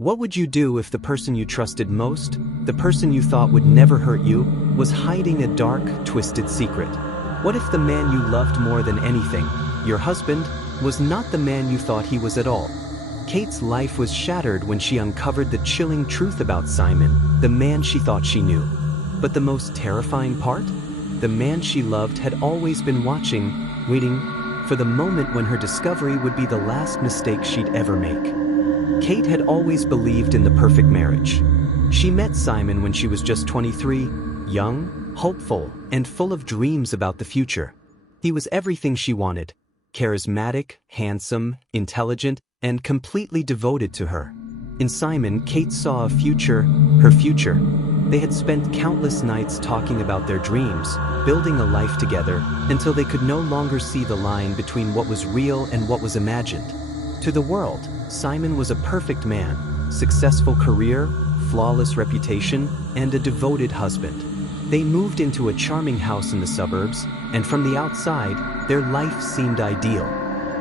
What would you do if the person you trusted most, the person you thought would never hurt you, was hiding a dark, twisted secret? What if the man you loved more than anything, your husband, was not the man you thought he was at all? Kate's life was shattered when she uncovered the chilling truth about Simon, the man she thought she knew. But the most terrifying part? The man she loved had always been watching, waiting for the moment when her discovery would be the last mistake she'd ever make. Kate had always believed in the perfect marriage. She met Simon when she was just 23, young, hopeful, and full of dreams about the future. He was everything she wanted: charismatic, handsome, intelligent, and completely devoted to her. In Simon, Kate saw a future, her future. They had spent countless nights talking about their dreams, building a life together, until they could no longer see the line between what was real and what was imagined. To the world, Simon was a perfect man: successful career, flawless reputation, and a devoted husband. They moved into a charming house in the suburbs, and from the outside, their life seemed ideal.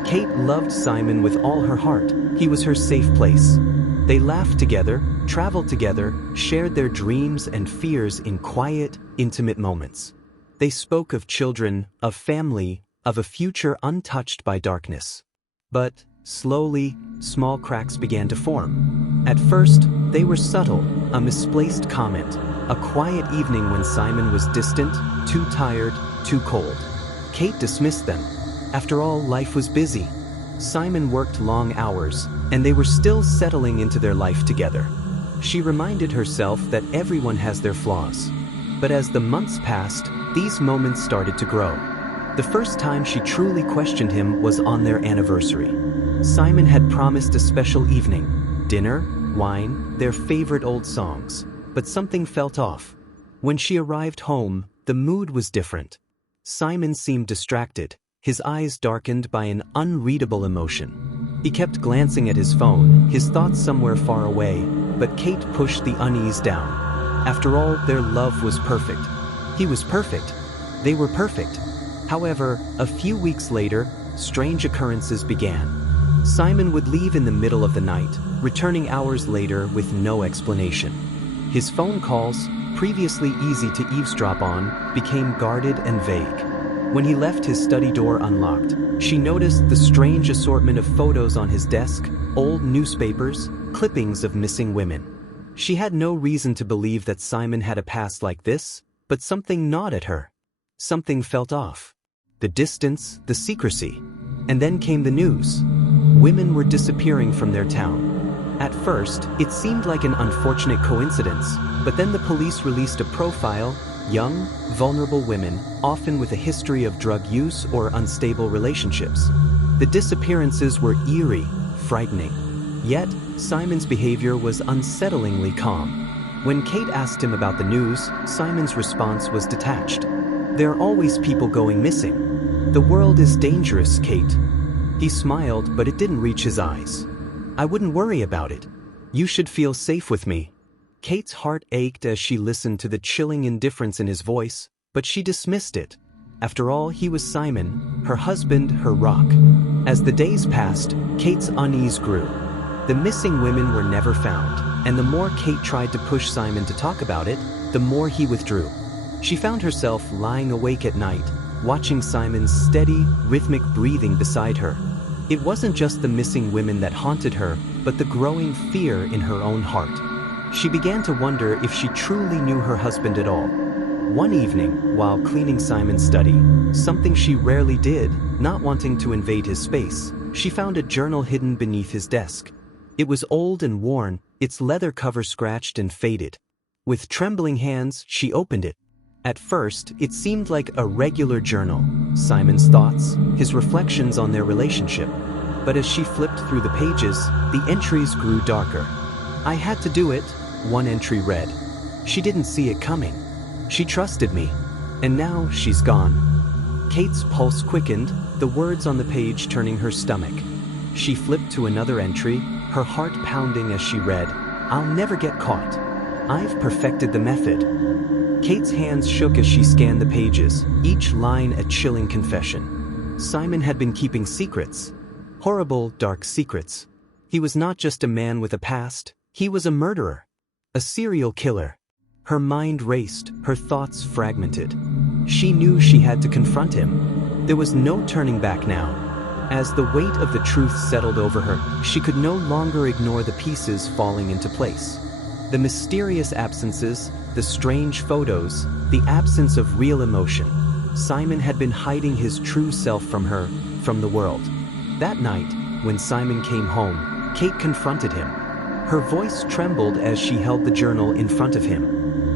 Kate loved Simon with all her heart. He was her safe place. They laughed together, traveled together, shared their dreams and fears in quiet, intimate moments. They spoke of children, of family, of a future untouched by darkness. But slowly, small cracks began to form. At first, they were subtle: a misplaced comment, a quiet evening when Simon was distant, too tired, too cold. Kate dismissed them. After all, life was busy. Simon worked long hours, and they were still settling into their life together. She reminded herself that everyone has their flaws. But as the months passed, these moments started to grow. The first time she truly questioned him was on their anniversary. Simon had promised a special evening: dinner, wine, their favorite old songs. But something felt off. When she arrived home, the mood was different. Simon seemed distracted, his eyes darkened by an unreadable emotion. He kept glancing at his phone, his thoughts somewhere far away, but Kate pushed the unease down. After all, their love was perfect. He was perfect. They were perfect. However, a few weeks later, strange occurrences began. Simon would leave in the middle of the night, returning hours later with no explanation. His phone calls, previously easy to eavesdrop on, became guarded and vague. When he left his study door unlocked, she noticed the strange assortment of photos on his desk: old newspapers, clippings of missing women. She had no reason to believe that Simon had a past like this, but something gnawed at her. Something felt off. The distance, the secrecy. And then came the news. Women were disappearing from their town. At first, it seemed like an unfortunate coincidence, but then the police released a profile: young, vulnerable women, often with a history of drug use or unstable relationships. The disappearances were eerie, frightening. Yet, Simon's behavior was unsettlingly calm. When Kate asked him about the news, Simon's response was detached. "There are always people going missing. The world is dangerous, Kate." He smiled, but it didn't reach his eyes. "I wouldn't worry about it. You should feel safe with me." Kate's heart ached as she listened to the chilling indifference in his voice, but she dismissed it. After all, he was Simon, her husband, her rock. As the days passed, Kate's unease grew. The missing women were never found, and the more Kate tried to push Simon to talk about it, the more he withdrew. She found herself lying awake at night, watching Simon's steady, rhythmic breathing beside her. It wasn't just the missing women that haunted her, but the growing fear in her own heart. She began to wonder if she truly knew her husband at all. One evening, while cleaning Simon's study, something she rarely did, not wanting to invade his space, she found a journal hidden beneath his desk. It was old and worn, its leather cover scratched and faded. With trembling hands, she opened it. At first, it seemed like a regular journal: Simon's thoughts, his reflections on their relationship. But as she flipped through the pages, the entries grew darker. "I had to do it," one entry read. "She didn't see it coming. She trusted me. And now she's gone." Kate's pulse quickened, the words on the page turning her stomach. She flipped to another entry, her heart pounding as she read, "I'll never get caught. I've perfected the method." Kate's hands shook as she scanned the pages, each line a chilling confession. Simon had been keeping secrets. Horrible, dark secrets. He was not just a man with a past, He was a murderer. A serial killer. Her mind raced, her thoughts fragmented. She knew she had to confront him. There was no turning back now. As the weight of the truth settled over her, she could no longer ignore the pieces falling into place. The mysterious absences, the strange photos, the absence of real emotion. Simon had been hiding his true self from her, from the world. That night, when Simon came home, Kate confronted him. Her voice trembled as she held the journal in front of him.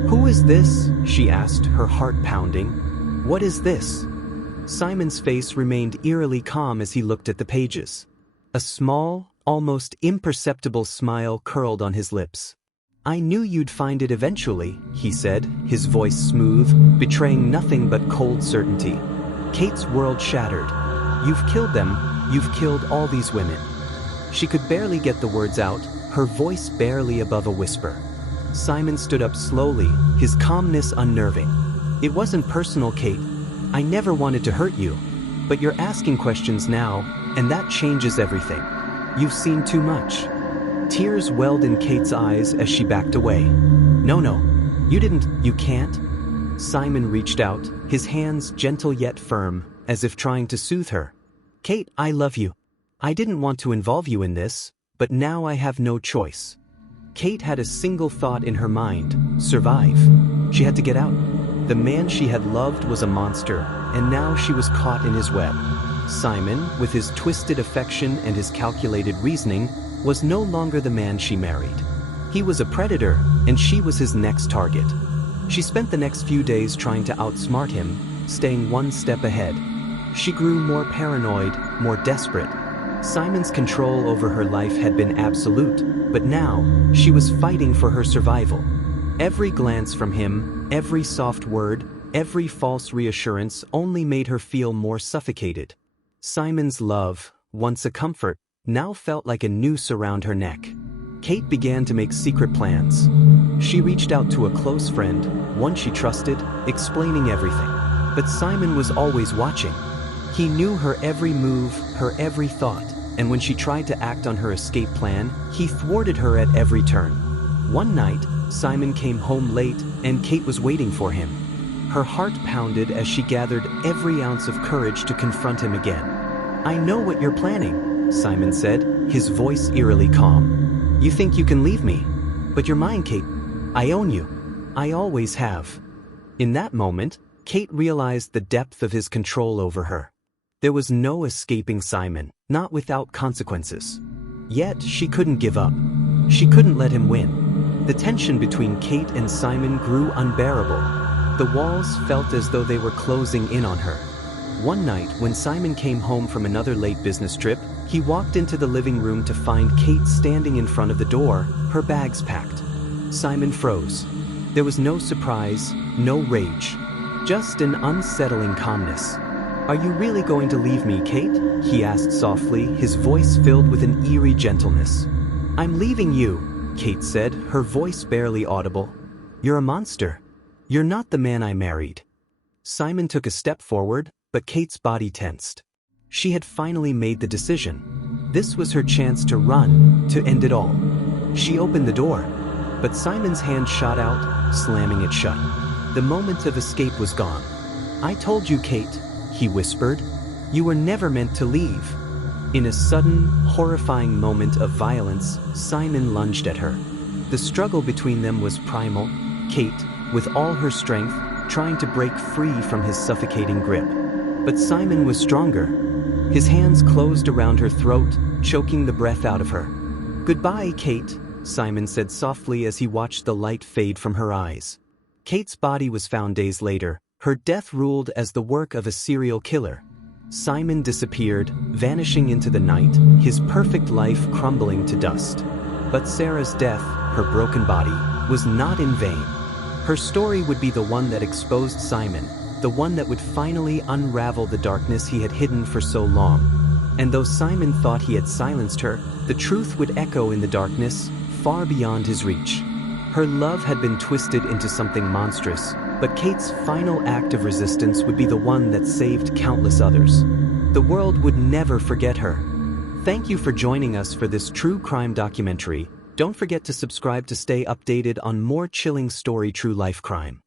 "Who is this?" she asked, her heart pounding. "What is this?" Simon's face remained eerily calm as he looked at the pages. A small, almost imperceptible smile curled on his lips. "I knew you'd find it eventually," he said, his voice smooth, betraying nothing but cold certainty. Kate's world shattered. "You've killed them, you've killed all these women." She could barely get the words out, her voice barely above a whisper. Simon stood up slowly, his calmness unnerving. "It wasn't personal, Kate. I never wanted to hurt you. But you're asking questions now, and that changes everything. You've seen too much." Tears welled in Kate's eyes as she backed away. No, you can't." Simon reached out, his hands gentle yet firm, as if trying to soothe her. "Kate, I love you. I didn't want to involve you in this, but now I have no choice." Kate had a single thought in her mind: survive. She had to get out. The man she had loved was a monster, and now she was caught in his web. Simon, with his twisted affection and his calculated reasoning, was no longer the man she married. He was a predator, and she was his next target. She spent the next few days trying to outsmart him, staying one step ahead. She grew more paranoid, more desperate. Simon's control over her life had been absolute, but now, she was fighting for her survival. Every glance from him, every soft word, every false reassurance only made her feel more suffocated. Simon's love, once a comfort, now felt like a noose around her neck. Kate began to make secret plans. She reached out to a close friend, one she trusted, explaining everything. But Simon was always watching. He knew her every move, her every thought, and when she tried to act on her escape plan, he thwarted her at every turn. One night, Simon came home late, and Kate was waiting for him. Her heart pounded as she gathered every ounce of courage to confront him again. "I know what you're planning," Simon said, his voice eerily calm. "You think you can leave me? But you're mine, Kate. I own you. I always have." In that moment, Kate realized the depth of his control over her. There was no escaping Simon, not without consequences. Yet, she couldn't give up. She couldn't let him win. The tension between Kate and Simon grew unbearable. The walls felt as though they were closing in on her. One night, when Simon came home from another late business trip, he walked into the living room to find Kate standing in front of the door, her bags packed. Simon froze. There was no surprise, no rage, just an unsettling calmness. "Are you really going to leave me, Kate?" he asked softly, his voice filled with an eerie gentleness. "I'm leaving you," Kate said, her voice barely audible. "You're a monster. You're not the man I married." Simon took a step forward, but Kate's body tensed. She had finally made the decision. This was her chance to run, to end it all. She opened the door, but Simon's hand shot out, slamming it shut. The moment of escape was gone. "I told you, Kate," he whispered. "You were never meant to leave." In a sudden, horrifying moment of violence, Simon lunged at her. The struggle between them was primal, Kate, with all her strength, trying to break free from his suffocating grip. But Simon was stronger. His hands closed around her throat, choking the breath out of her. "Goodbye, Kate," Simon said softly as he watched the light fade from her eyes. Kate's body was found days later, her death ruled as the work of a serial killer. Simon disappeared, vanishing into the night, his perfect life crumbling to dust. But Sarah's death, her broken body, was not in vain. Her story would be the one that exposed Simon, the one that would finally unravel the darkness he had hidden for so long. And though Simon thought he had silenced her, the truth would echo in the darkness, far beyond his reach. Her love had been twisted into something monstrous, but Kate's final act of resistance would be the one that saved countless others. The world would never forget her. Thank you for joining us for this true crime documentary. Don't forget to subscribe to stay updated on more chilling story true life crime.